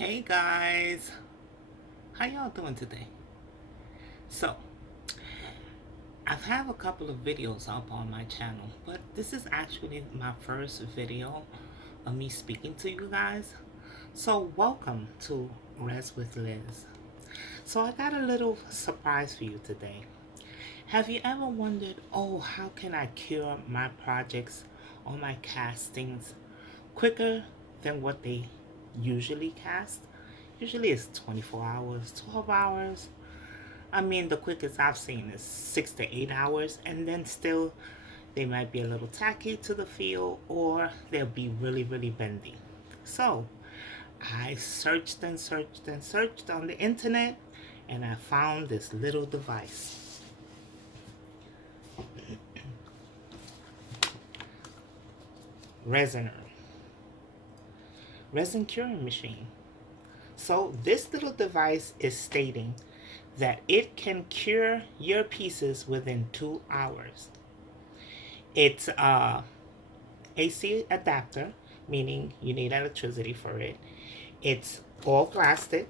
Hey guys, how y'all doing today? So, I've have a couple of videos up on my channel, but this is actually my first video of me speaking to you guys. So, welcome to Res with Liz. So, I got a little surprise for you today. Have you ever wondered, oh, how can I cure my projects or my castings quicker than what they usually cast? Usually it's 24 hours, 12 hours. I mean, the quickest I've seen is 6 to 8 hours, and then still they might be a little tacky to the feel, or they'll be really, really bendy. So I searched and searched and searched on the internet, and I found this little device. Resin curing machine. So this little device is stating that it can cure your pieces within 2 hours. It's a AC adapter, meaning you need electricity for it. It's all plastic.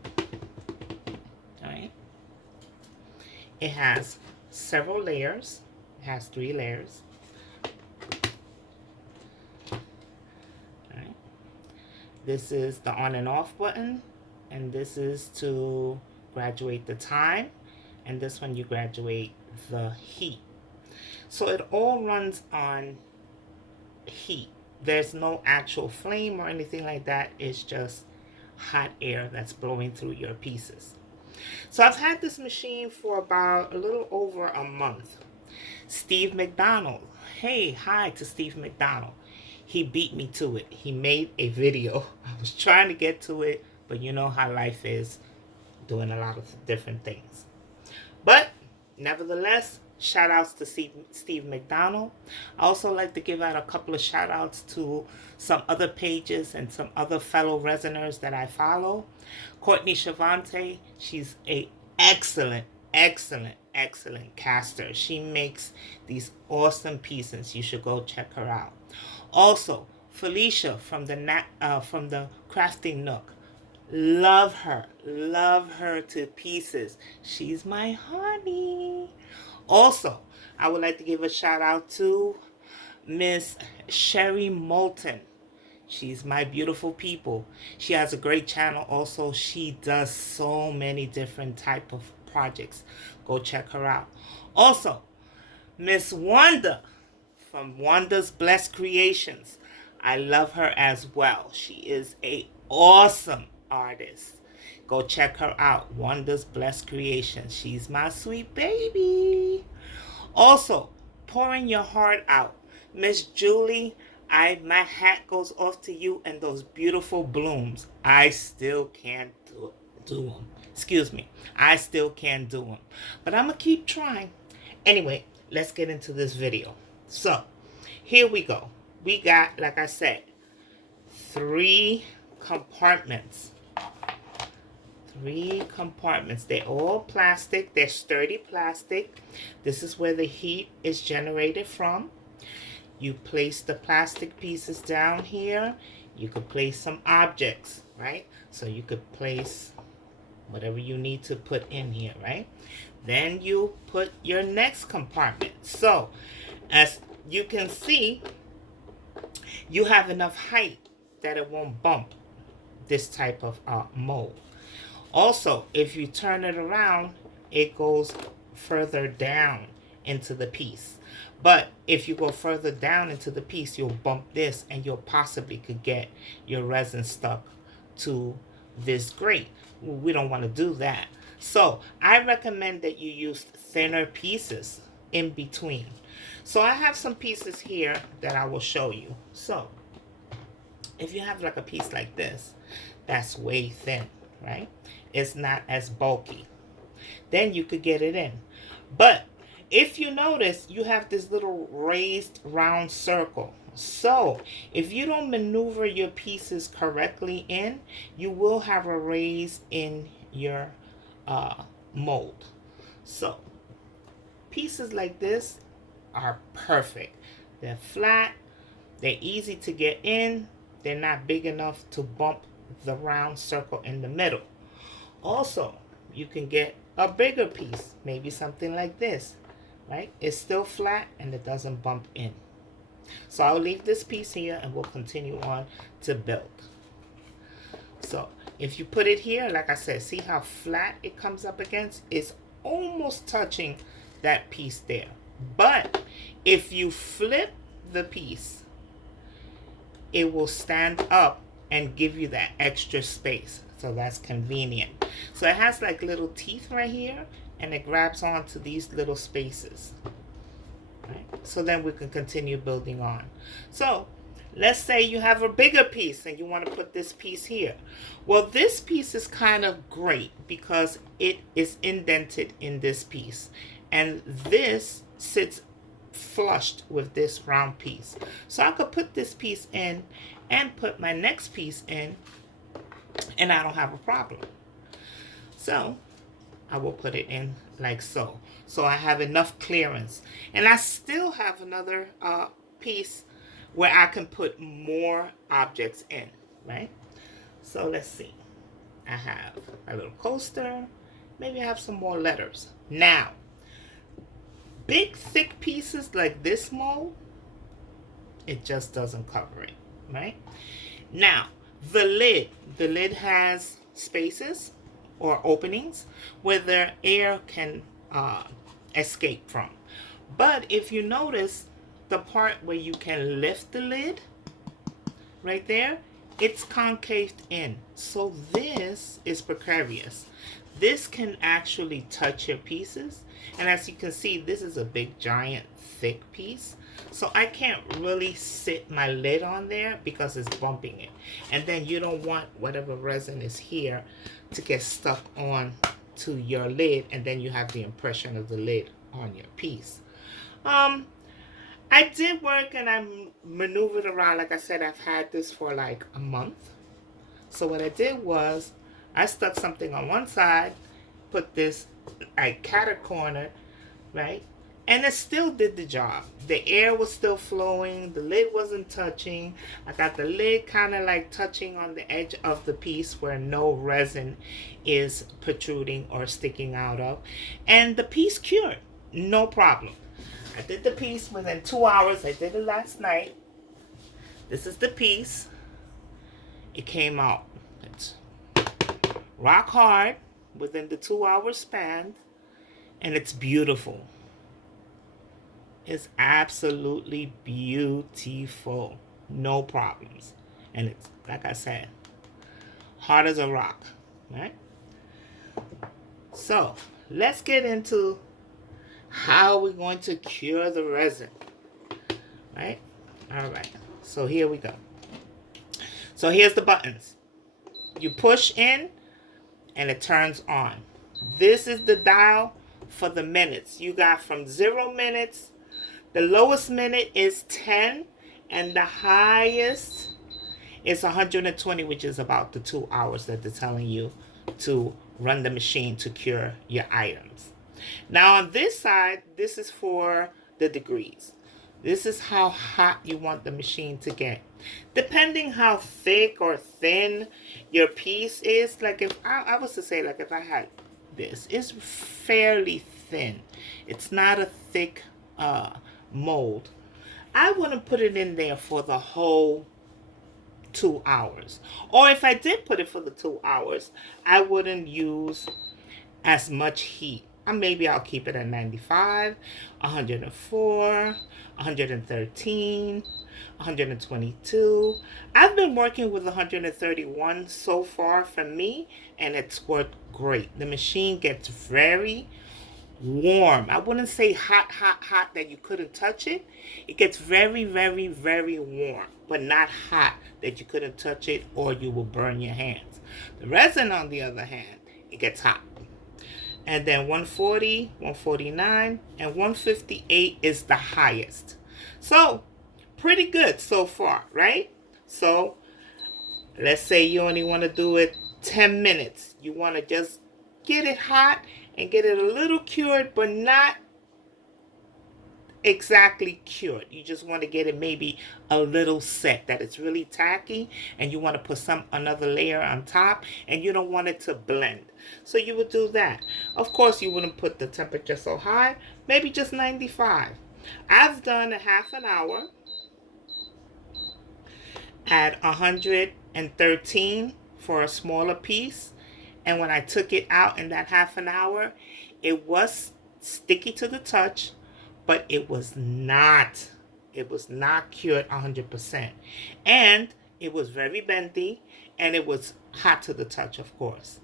All right. It has several layers. It has 3 layers. All right. This is the on and off button, and this is to graduate the time, and this one you graduate the heat. So it all runs on heat. There's no actual flame or anything like that. It's just hot air that's blowing through your pieces. So I've had this machine for about a little over a month. Steve McDonald. Hey, hi to Steve McDonald. He beat me to it. He made a video. I was trying to get to it, but you know how life is, doing a lot of different things. But nevertheless, shout outs to Steve McDonald. I also like to give out a couple of shout outs to some other pages and some other fellow resiners that I follow. Courtney Chavante, she's a excellent caster. She makes these awesome pieces. You should go check her out. Also, Felicia from the Crafting Nook. Love her to pieces. She's my honey. Also, I would like to give a shout out to Miss Sherry Moulton. She's my beautiful people. She has a great channel also. She does so many different type of projects. Go check her out. Also, Miss Wanda from Wanda's Blessed Creations. I love her as well. She is a awesome artist. Go check her out. Wanda's Blessed Creations. She's my sweet baby. Also, pouring your heart out. Miss Julie, my hat goes off to you and those beautiful blooms. I still can't do them. Excuse me. I still can't do them. But I'm going to keep trying. Anyway, let's get into this video. So, here we go. We got, like I said, 3 compartments. 3 compartments. They're all plastic. They're sturdy plastic. This is where the heat is generated from. You place the plastic pieces down here. You could place some objects, right? So you could place whatever you need to put in here, right? Then you put your next compartment. So, as you can see, you have enough height that it won't bump this type of mold. Also, if you turn it around, it goes further down into the piece. But if you go further down into the piece, you'll bump this and you'll possibly could get your resin stuck to this grate. We don't want to do that. So I recommend that you use thinner pieces in between. So I have some pieces here that I will show you. So if you have like a piece like this, that's way thin, right? It's not as bulky. Then you could get it in. But if you notice, you have this little raised round circle. So if you don't maneuver your pieces correctly in, you will have a raise in your mold. So pieces like this are perfect. They're flat, they're easy to get in, they're not big enough to bump the round circle in the middle. Also, you can get a bigger piece, maybe something like this, right? It's still flat and it doesn't bump in. So I'll leave this piece here and we'll continue on to build. So if you put it here, like I said, see how flat it comes up against? It's almost touching that piece there. But if you flip the piece, it will stand up and give you that extra space. So that's convenient. So it has like little teeth right here, and it grabs onto these little spaces. Right? So then we can continue building on. So let's say you have a bigger piece and you want to put this piece here. Well, this piece is kind of great because it is indented in this piece. And this sits flushed with this round piece. So I could put this piece in and put my next piece in, and I don't have a problem. So I will put it in like so. So I have enough clearance. And I still have another piece where I can put more objects in, right? So let's see. I have a little coaster. Maybe I have some more letters. Now, big thick pieces like this mold, it just doesn't cover it, right? Now, the lid has spaces or openings where the air can escape from. But if you notice the part where you can lift the lid, right there, it's concaved in. So this is precarious. This can actually touch your pieces. And as you can see, this is a big, giant, thick piece. So I can't really sit my lid on there because it's bumping it. And then you don't want whatever resin is here to get stuck on to your lid, and then you have the impression of the lid on your piece. I did work and I maneuvered around. Like I said, I've had this for like a month. So what I did was I stuck something on one side, put this, I cat-cornered, right? And it still did the job. The air was still flowing. The lid wasn't touching. I got the lid kind of like touching on the edge of the piece where no resin is protruding or sticking out of. And the piece cured. No problem. I did the piece within 2 hours. I did it last night. This is the piece. It came out. It's rock hard within the 2 hour span. And it's beautiful. It's absolutely beautiful. No problems. And it's, like I said, hard as a rock. Right? So, let's get into how we're going to cure the resin. Right? Alright. So here we go. So here's the buttons. You push in and it turns on. This is the dial for the minutes. You got from 0 minutes. The lowest minute is 10 and the highest is 120, which is about the 2 hours that they're telling you to run the machine to cure your items. Now on this side, this is for the degrees. This is how hot you want the machine to get. Depending how thick or thin your piece is, like if I was to say, like if I had this, it's fairly thin. It's not a thick mold. I wouldn't put it in there for the whole 2 hours. Or if I did put it for the 2 hours, I wouldn't use as much heat. Maybe I'll keep it at 95, 104, 113, 122. I've been working with 131 so far for me, and it's worked great. The machine gets very warm. I wouldn't say hot, hot, hot that you couldn't touch it. It gets very, very, very warm, but not hot that you couldn't touch it or you will burn your hands. The resin, on the other hand, it gets hot. And then 140, 149, and 158 is the highest. So, pretty good so far, right? So, let's say you only want to do it 10 minutes. You want to just get it hot and get it a little cured, but not exactly cured. You just want to get it maybe a little set, that it's really tacky, and you want to put some another layer on top, and you don't want it to blend. So you would do that. Of course, you wouldn't put the temperature so high, maybe just 95. I've done a half an hour at 113 for a smaller piece. And when I took it out in that half an hour, it was sticky to the touch, but it was not cured 100%. And it was very bendy, and it was hot to the touch, of course.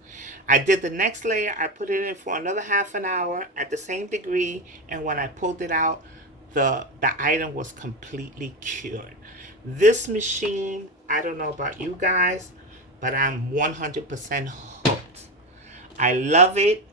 I did the next layer. I put it in for another half an hour at the same degree, and when I pulled it out, the item was completely cured. This machine, I don't know about you guys, but I'm 100% hooked. I love it.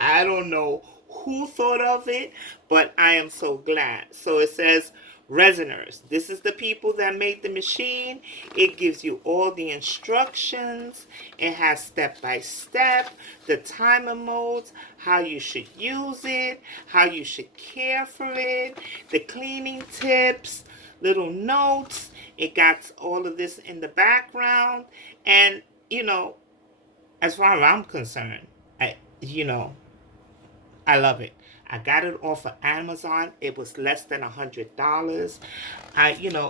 I don't know who thought of it, but I am so glad. So it says resiners. This is the people that made the machine. It gives you all the instructions. It has step by step, the timer modes, how you should use it, how you should care for it, the cleaning tips, little notes. It got all of this in the background. And, as far as I'm concerned, I, you know, I love it. I got it off of Amazon. It was less than $100.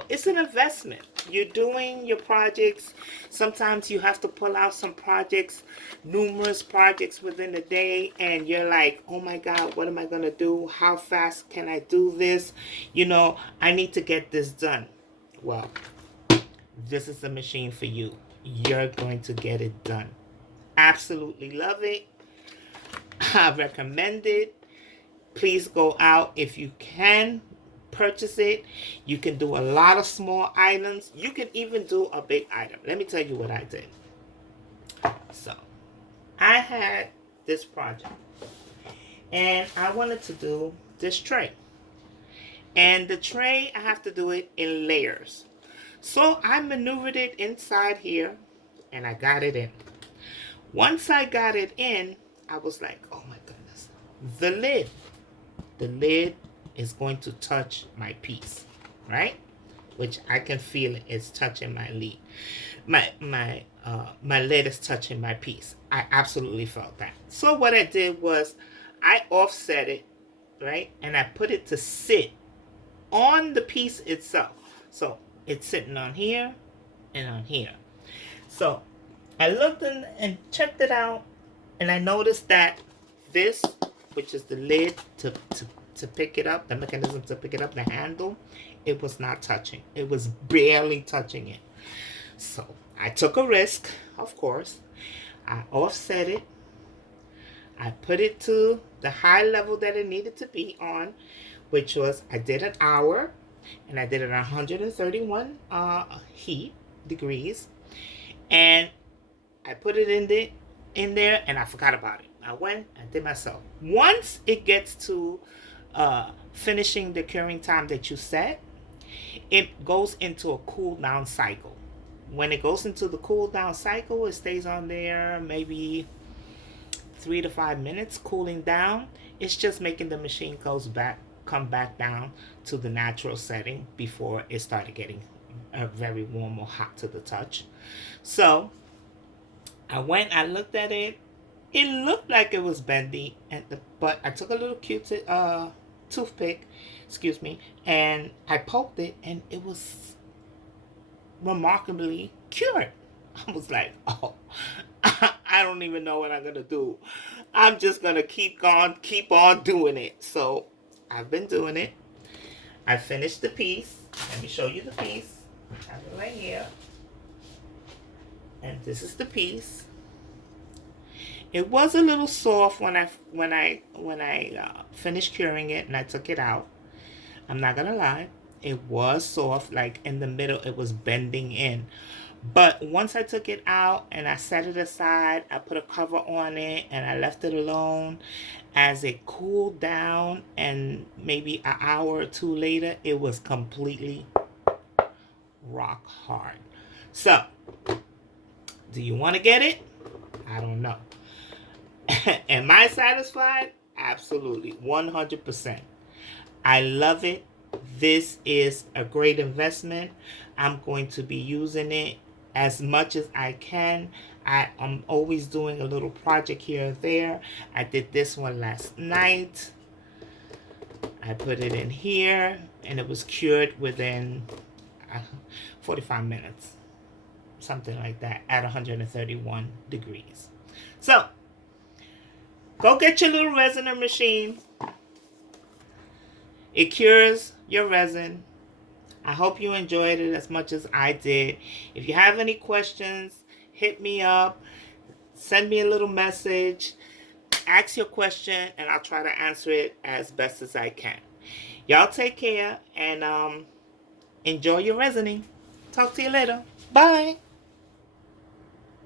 It's an investment. You're doing your projects. Sometimes you have to pull out some projects, numerous projects within a day, and you're like, oh my God, what am I going to do? How fast can I do this? I need to get this done. Well, this is the machine for you. You're going to get it done. Absolutely love it. I recommend it. Please go out if you can purchase it. You can do a lot of small items. You can even do a big item. Let me tell you what I did. So, I had this project, and I wanted to do this tray. And the tray, I have to do it in layers. So, I maneuvered it inside here, and I got it in. Once I got it in, I was like, oh my goodness. The lid is going to touch my piece, right? Which I can feel it is touching my lid. My lid is touching my piece. I absolutely felt that. So what I did was I offset it, right? And I put it to sit on the piece itself. So it's sitting on here and on here. So I looked and checked it out, and I noticed that this, which is the lid to pick it up, the mechanism to pick it up, the handle, it was not touching. It was barely touching it. So I took a risk, of course. I offset it. I put it to the high level that it needed to be on, which was, I did an hour, and I did it at 131 heat degrees, and I put it in there, and I forgot about it. I went and did myself. Once it gets to finishing the curing time that you set, it goes into a cool down cycle. When it goes into the cool down cycle, it stays on there maybe 3 to 5 minutes cooling down. It's just making the machine come back down to the natural setting before it started getting very warm or hot to the touch. So I looked at it. It looked like it was bendy, but I took a little toothpick, and I poked it, and it was remarkably cured. I was like, oh, I don't even know what I'm going to do. I'm just going to keep on doing it. So I've been doing it. I finished the piece. Let me show you the piece. I have it right here. And this is the piece. It was a little soft when I finished curing it and I took it out. I'm not gonna lie, it was soft. Like in the middle, it was bending in. But once I took it out and I set it aside, I put a cover on it and I left it alone. As it cooled down, and maybe an hour or two later, it was completely rock hard. So, do you want to get it? I don't know. Am I satisfied? Absolutely, 100%. I love it. This is a great investment. I'm going to be using it as much as I can. I'm always doing a little project here or there. I did this one last night. I put it in here and it was cured within 45 minutes. Something like that at 131 degrees. So, go get your little resin machine. It cures your resin. I hope you enjoyed it as much as I did. If you have any questions, hit me up. Send me a little message. Ask your question, and I'll try to answer it as best as I can. Y'all take care, and enjoy your resining. Talk to you later. Bye.